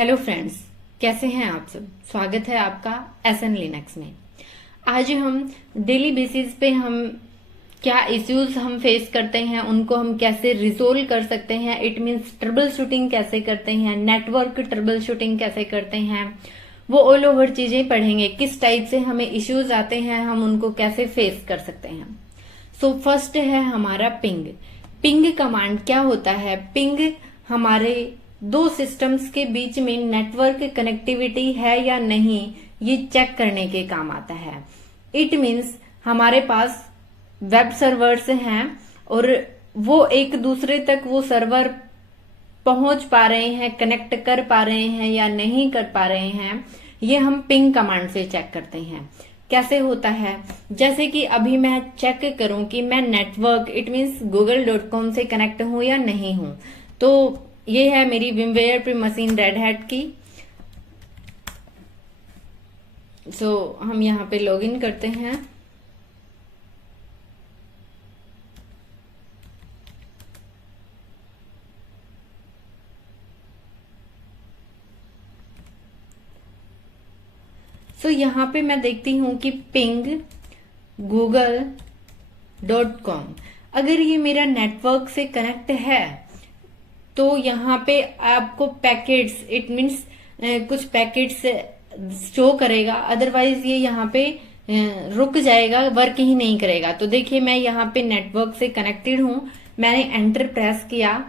Hello friends, कैसे हैं आप सब। स्वागत है आपका एसएन लिनक्स में। आज हम डेली बेसिस पे हम क्या इश्यूज हम फेस करते हैं, उनको हम कैसे रिजोल्व कर सकते हैं। इट मीन्स ट्रबल शूटिंग कैसे करते हैं, नेटवर्क ट्रबल शूटिंग कैसे करते हैं, वो ऑल ओवर चीजें पढ़ेंगे। किस टाइप से हमें इश्यूज आते हैं, हम उनको कैसे फेस कर सकते हैं। सो फर्स्ट है हमारा पिंग। पिंग कमांड क्या होता है। पिंग हमारे दो सिस्टम्स के बीच में नेटवर्क कनेक्टिविटी है या नहीं, ये चेक करने के काम आता है। इट मीन्स हमारे पास वेब सर्वर्स हैं और वो एक दूसरे तक वो सर्वर पहुंच पा रहे हैं, कनेक्ट कर पा रहे हैं या नहीं कर पा रहे हैं, ये हम पिंग कमांड से चेक करते हैं। कैसे होता है, जैसे कि अभी मैं चेक करूं कि मैं नेटवर्क इट मीन्स google.com से कनेक्ट हूं या नहीं हूं। तो ये है मेरी विमवेयर पे मशीन रेड हैट की। सो हम यहाँ पे लॉगिन करते हैं। सो यहाँ पे मैं देखती हूं कि पिंग google.com, अगर ये मेरा नेटवर्क से कनेक्ट है तो यहाँ पे आपको पैकेट्स इट मीन्स कुछ पैकेट्स शो करेगा, अदरवाइज ये यहाँ पे रुक जाएगा, वर्क ही नहीं करेगा। तो देखिए मैं यहाँ पे नेटवर्क से कनेक्टेड हूं, मैंने एंटर प्रेस किया।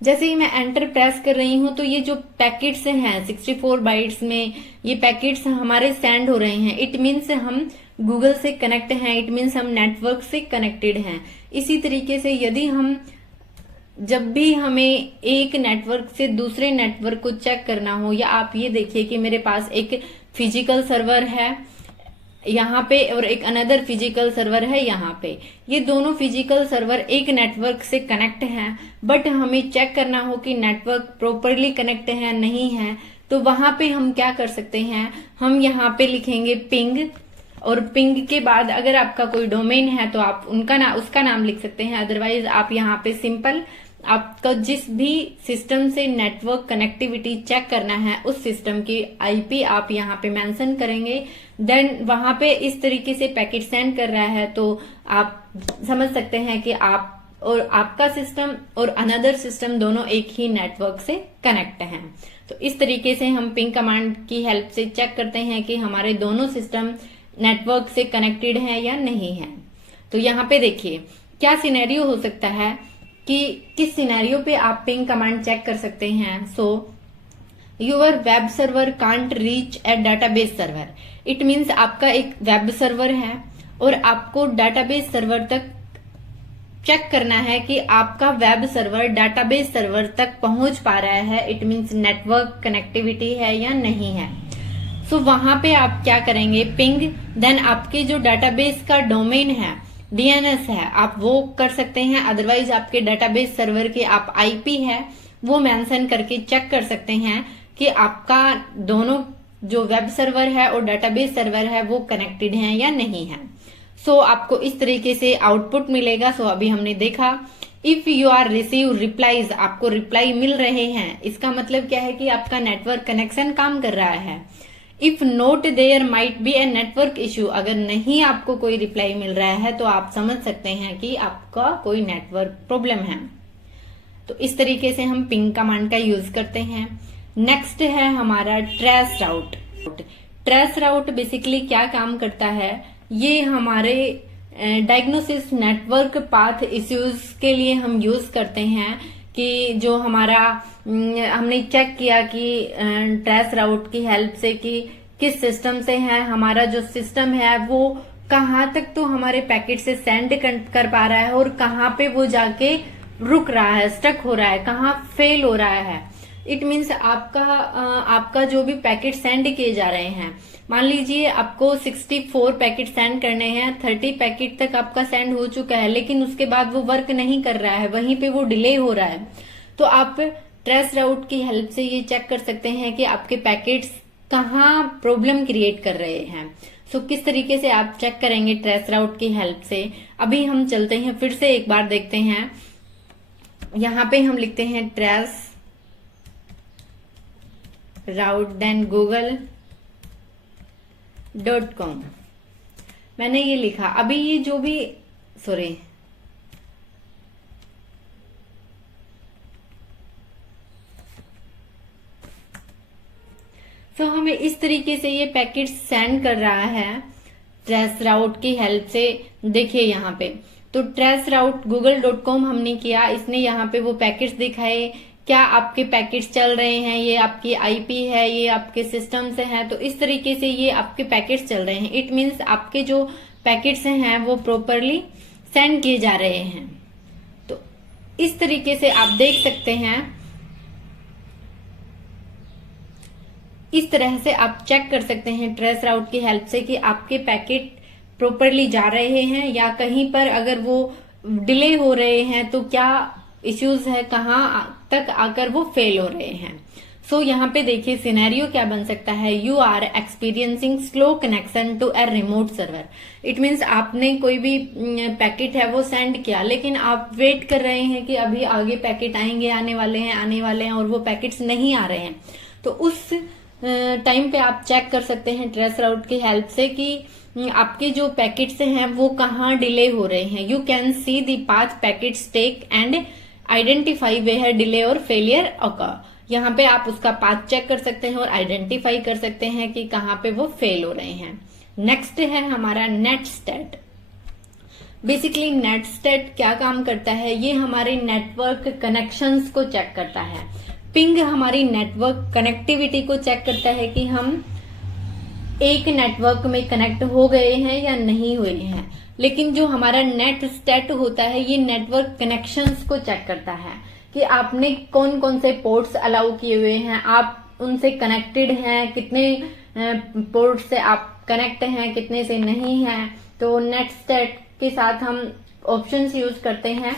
जैसे ही मैं एंटर प्रेस कर रही हूं तो ये जो पैकेट्स हैं 64 बाइट्स में, ये पैकेट्स हमारे सेंड हो रहे हैं। इट मीन्स हम गूगल से कनेक्ट हैं, इट मीन्स हम नेटवर्क से कनेक्टेड हैं। इसी तरीके से यदि हम जब भी हमें एक नेटवर्क से दूसरे नेटवर्क को चेक करना हो, या आप ये देखिए कि मेरे पास एक फिजिकल सर्वर है यहाँ पे और एक अनदर फिजिकल सर्वर है यहाँ पे। ये दोनों फिजिकल सर्वर एक नेटवर्क से कनेक्ट हैं, बट हमें चेक करना हो कि नेटवर्क प्रॉपरली कनेक्ट है नहीं है। तो वहां पे हम क्या कर सकते हैं, हम यहाँ पे लिखेंगे पिंग, और पिंग के बाद अगर आपका कोई डोमेन है तो आप उसका नाम लिख सकते हैं। अदरवाइज आप यहाँ पे सिंपल आपका जिस भी सिस्टम से नेटवर्क कनेक्टिविटी चेक करना है उस सिस्टम की आईपी आप यहाँ पे मेंशन करेंगे। देन वहां पे इस तरीके से पैकेट सेंड कर रहा है तो आप समझ सकते हैं कि आप और आपका सिस्टम और अनदर सिस्टम दोनों एक ही नेटवर्क से कनेक्ट हैं। तो इस तरीके से हम पिंग कमांड की हेल्प से चेक करते हैं कि हमारे दोनों सिस्टम नेटवर्क से कनेक्टेड है या नहीं है। तो यहाँ पे देखिए क्या सिनेरियो हो सकता है कि किस सिनेरियो पे आप पिंग कमांड चेक कर सकते हैं। So your web server can't reach a database server. It means आपका एक वेब सर्वर है और आपको डाटाबेस सर्वर तक चेक करना है कि आपका वेब सर्वर डाटाबेस सर्वर तक पहुंच पा रहा है। इट मीन्स नेटवर्क कनेक्टिविटी है या नहीं है। सो वहां पे आप क्या करेंगे, पिंग, देन आपके जो डाटाबेस का डोमेन है डीएनएस है आप वो कर सकते हैं। अदरवाइज आपके डाटाबेस सर्वर की आप आईपी है वो मेंशन करके चेक कर सकते हैं कि आपका दोनों जो वेब सर्वर है और डाटाबेस सर्वर है वो कनेक्टेड हैं या नहीं है। सो आपको इस तरीके से आउटपुट मिलेगा। सो अभी हमने देखा if you are receive replies, आपको रिप्लाई मिल रहे हैं, इसका मतलब क्या है कि आपका नेटवर्क कनेक्शन काम कर रहा है। If not there might be a network issue, अगर नहीं आपको कोई रिप्लाई मिल रहा है तो आप समझ सकते हैं कि आपका कोई नेटवर्क प्रॉब्लम है। तो इस तरीके से हम पिंग कमांड का यूज करते हैं। नेक्स्ट है हमारा ट्रेस राउट। ट्रेस राउट बेसिकली क्या काम करता है, ये हमारे डायग्नोसिस नेटवर्क पाथ इश्यूज के लिए हम यूज करते हैं कि जो हमारा हमने चेक किया कि ट्रेस राउट की हेल्प से कि किस सिस्टम से है, हमारा जो सिस्टम है वो कहाँ तक तो हमारे पैकेट से सेंड कर पा रहा है और कहाँ पे वो जाके रुक रहा है, स्टक हो रहा है, कहाँ फेल हो रहा है। इट मीन्स आपका जो भी पैकेट सेंड किए जा रहे हैं, मान लीजिए आपको 64 पैकेट सेंड करने हैं, 30 पैकेट तक आपका सेंड हो चुका है लेकिन उसके बाद वो वर्क नहीं कर रहा है, वहीं पे वो डिले हो रहा है। तो आप ट्रेस राउट की हेल्प से ये चेक कर सकते हैं कि आपके पैकेट्स कहाँ प्रॉब्लम क्रिएट कर रहे हैं। सो किस तरीके से आप चेक करेंगे ट्रेस राउट की हेल्प से, अभी हम चलते हैं फिर से एक बार देखते हैं। यहाँ पे हम लिखते हैं ट्रेस route then google.com। मैंने ये लिखा। अभी ये जो भी सॉरी तो हमें इस तरीके से ये पैकेट सेंड कर रहा है ट्रेस राउट की हेल्प से। देखिए यहाँ पे तो ट्रेस राउट google.com हमने किया, इसने यहाँ पे वो पैकेट्स दिखाए, क्या आपके पैकेट्स चल रहे हैं, ये आपकी आईपी है, ये आपके सिस्टम से है। तो इस तरीके से ये आपके पैकेट्स चल रहे हैं। इट मीन्स आपके जो पैकेट्स हैं वो प्रॉपरली सेंड किए जा रहे हैं। तो इस तरीके से आप देख सकते हैं, इस तरह से आप चेक कर सकते हैं ट्रेस राउट की हेल्प से कि आपके पैकेट प्रॉपरली जा रहे हैं या कहीं पर अगर वो डिले हो रहे हैं तो क्या इश्यूज है, कहाँ तक आकर वो फेल हो रहे हैं। सो यहाँ पे देखिए सिनेरियो क्या बन सकता है। You are experiencing slow connection to a remote server. It means आपने कोई भी पैकेट है वो सेंड किया, लेकिन आप वेट कर रहे हैं कि अभी आगे पैकेट आएंगे, आने वाले हैं और वो पैकेट्स नहीं आ रहे हैं। तो उस टाइम पे आप चेक कर सकते हैं ट्रेस राउट की हेल्प से कि आपके जो पैकेट्स हैं वो कहाँ डिले हो रहे हैं। You can see the path packets take and identify where delay or failure occur. यहाँ पे आप उसका पाथ चेक कर सकते हैं और आइडेंटिफाई कर सकते हैं कि कहाँ पे वो फेल हो रहे हैं। नेक्स्ट है हमारा net state. Basically net state क्या काम करता है, ये हमारे नेटवर्क कनेक्शंस को चेक करता है। पिंग हमारी नेटवर्क कनेक्टिविटी को चेक करता है कि हम एक नेटवर्क में कनेक्ट हो गए हैं या नहीं हुए हैं। लेकिन जो हमारा नेट स्टेट होता है ये नेटवर्क कनेक्शंस को चेक करता है कि आपने कौन कौन से पोर्ट्स अलाउ किए हुए हैं, आप उनसे कनेक्टेड हैं, कितने पोर्ट से आप कनेक्ट हैं, कितने से नहीं हैं। तो नेट स्टेट के साथ हम ऑप्शंस यूज करते हैं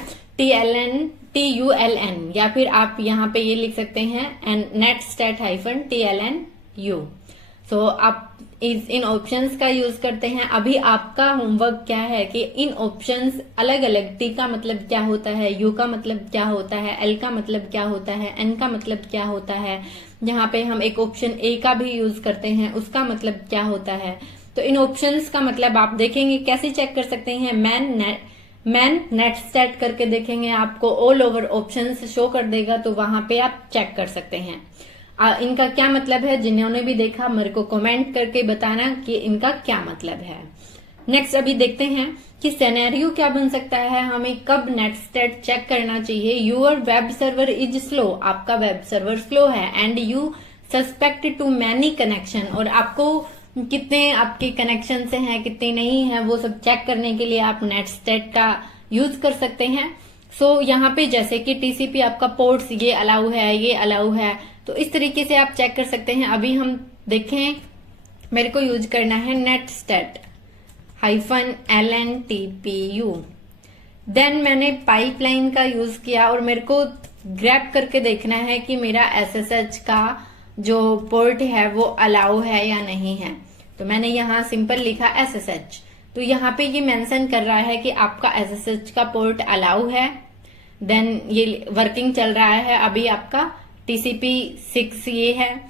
TULN या फिर आप यहाँ पे ये लिख सकते हैं नेट स्टेट -TLNU। सो आप इन ऑप्शंस का यूज करते हैं। अभी आपका होमवर्क क्या है कि इन ऑप्शंस अलग अलग, T का मतलब क्या होता है, U का मतलब क्या होता है, L का मतलब क्या होता है, N का मतलब क्या होता है। यहाँ पे हम एक ऑप्शन A का भी यूज करते हैं, उसका मतलब क्या होता है। तो इन ऑप्शंस का मतलब आप देखेंगे कैसे चेक कर सकते हैं। मैन नेट स्टेट करके देखेंगे, आपको ऑल ओवर ऑप्शंस शो कर देगा, तो वहां पे आप चेक कर सकते हैं। इनका क्या मतलब है, जिन्होंने भी देखा मेरे को कमेंट करके बताना कि इनका क्या मतलब है। नेक्स्ट अभी देखते हैं कि सिनेरियो क्या बन सकता है, हमें कब नेट स्टेट चेक करना चाहिए। Your web server is slow, आपका वेब सर्वर स्लो है, and you suspect too many connection, और आपको कितने आपके कनेक्शन से हैं कितने नहीं है वो सब चेक करने के लिए आप नेट स्टेट का यूज कर सकते हैं। सो यहाँ पे जैसे कि TCP आपका पोर्ट्स ये अलाउ है, ये अलाउ है, तो इस तरीके से आप चेक कर सकते हैं। अभी हम देखें, मेरे को यूज करना है नेट स्टेट -LNTPU। देन मैंने पाइपलाइन का यूज किया और मेरे को ग्रैब करके देखना है कि मेरा SSH का जो पोर्ट है वो अलाउ है या नहीं है। तो मैंने यहाँ सिंपल लिखा SSH, तो यहाँ पे ये मेंशन कर रहा है कि आपका SSH का पोर्ट अलाउ है। देन ये वर्किंग चल रहा है, अभी आपका TCP 6 ये है।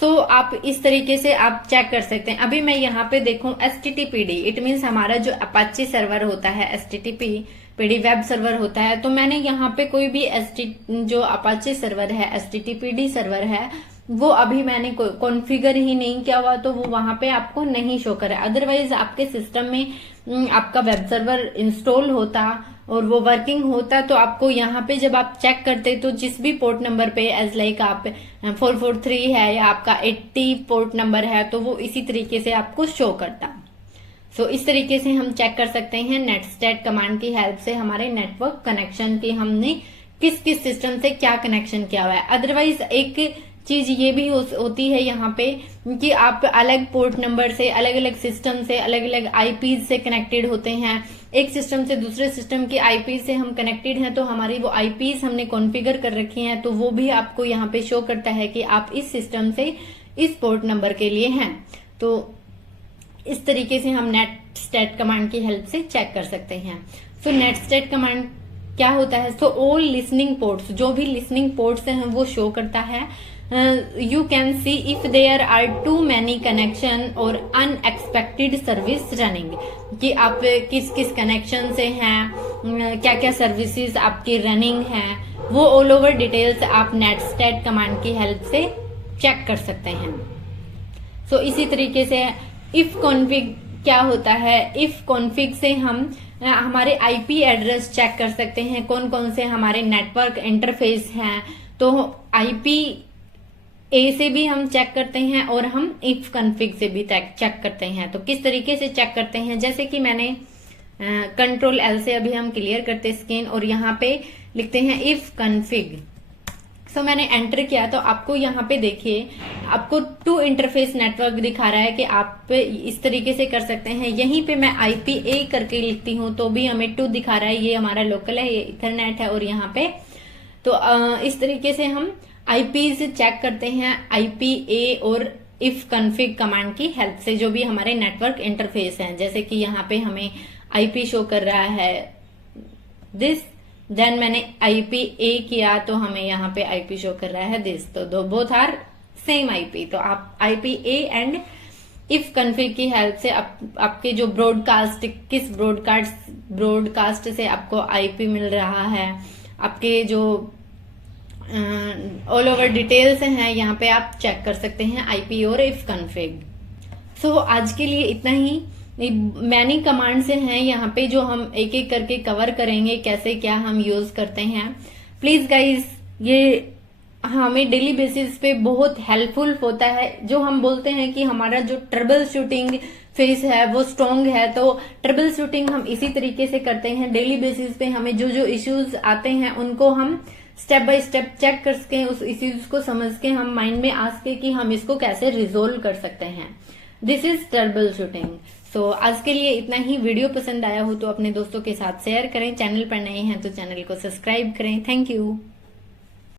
सो आप इस तरीके से आप चेक कर सकते हैं। अभी मैं यहाँ पे देखूं HTTPD, इट मीन्स हमारा जो अपाचे सर्वर होता है, HTTPD वेब सर्वर होता है। तो मैंने यहाँ पे कोई भी जो अपाचे सर्वर है, HTTPD सर्वर है, वो अभी मैंने कॉन्फ़िगर ही नहीं किया हुआ, तो वो वहां पे आपको नहीं शो करे। अदरवाइज आपके सिस्टम में आपका वेब सर्वर इंस्टॉल होता और वो वर्किंग होता, तो आपको यहाँ पे जब आप चेक करते तो जिस भी पोर्ट नंबर पे एज लाइक आप 443 है या आपका 80 पोर्ट नंबर है, तो वो इसी तरीके से आपको शो करता। सो इस तरीके से हम चेक कर सकते हैं नेट स्टेट कमांड की हेल्प से हमारे नेटवर्क कनेक्शन की हमने किस किस सिस्टम से क्या कनेक्शन किया हुआ है। अदरवाइज एक चीज ये भी होती है यहाँ पे कि आप अलग पोर्ट नंबर से, अलग अलग सिस्टम से, अलग अलग आईपीज से कनेक्टेड होते हैं। एक सिस्टम से दूसरे सिस्टम की आईपी से हम कनेक्टेड हैं, तो हमारी वो आईपीज हमने कॉन्फ़िगर कर रखी हैं, तो वो भी आपको यहाँ पे शो करता है कि आप इस सिस्टम से इस पोर्ट नंबर के लिए हैं। तो इस तरीके से हम नेट स्टेट कमांड की हेल्प से चेक कर सकते हैं। सो नेट स्टेट कमांड क्या होता है, तो ऑल लिसनिंग पोर्ट्स, जो भी लिसनिंग पोर्ट्स हैं वो शो करता है। You can see if there are too many connection or unexpected service running, कि आप किस किस कनेक्शन से हैं, क्या क्या सर्विसेज आपकी रनिंग हैं, वो ऑल ओवर डिटेल्स आप नेटस्टैट कमांड की हेल्प से चेक कर सकते हैं। सो इसी तरीके से इफ कॉन्फिग क्या होता है, इफ कॉन्फिग से हम हमारे आईपी एड्रेस चेक कर सकते हैं, कौन कौन से हमारे नेटवर्क इंटरफेस हैं। तो आईपी ए से भी हम चेक करते हैं और हम इफ कॉन्फिग से भी चेक करते हैं। तो किस तरीके से चेक करते हैं, जैसे कि मैंने कंट्रोल एल से अभी हम क्लियर करते स्क्रीन और यहाँ पे लिखते हैं इफ कॉन्फिग। सो मैंने एंटर किया तो आपको यहाँ पे देखिए आपको टू इंटरफेस नेटवर्क दिखा रहा है कि आप इस तरीके से कर सकते हैं। यहीं पे मैं IPA करके लिखती हूँ तो भी हमें 2 दिखा रहा है, ये हमारा लोकल है, ये इथरनेट है। और यहाँ पे तो इस तरीके से हम IP से चेक करते हैं, IPA और इफ कॉन्फिग कमांड की हेल्प से, जो भी हमारे नेटवर्क इंटरफेस हैं। जैसे कि यहाँ पे हमें IP शो कर रहा है दिस, देन मैंने IPA किया तो हमें यहाँ पे IP शो कर रहा है दिस। तो दो बोथ आर सेम IP। तो आप IPA एंड इफ कॉन्फिग की हेल्प से आपके जो ब्रॉडकास्ट, किस ब्रॉडकास्ट से आपको IP मिल रहा है, आपके जो ऑल ओवर डिटेल्स हैं यहाँ पे आप चेक कर सकते हैं IP और इफ कॉन्फिग। सो आज के लिए इतना ही। मैनी कमांड से हैं यहाँ पे जो हम एक एक करके कवर करेंगे, कैसे क्या हम यूज करते हैं। प्लीज गाइज, ये हमें डेली बेसिस पे बहुत हेल्पफुल होता है। जो हम बोलते हैं कि हमारा जो ट्रबल शूटिंग फेस है वो स्ट्रॉन्ग है, तो ट्रबल शूटिंग हम इसी तरीके से करते हैं। डेली बेसिस पे हमें जो जो इश्यूज आते हैं उनको हम स्टेप बाय स्टेप चेक करके उस इश्यूज को समझ के हम माइंड में आ सके कि हम इसको कैसे रिजोल्व कर सकते हैं। This is troubleshooting. So आज के लिए इतना ही। वीडियो पसंद आया हो तो अपने दोस्तों के साथ शेयर करें, चैनल पर नए हैं तो चैनल को सब्सक्राइब करें। Thank you.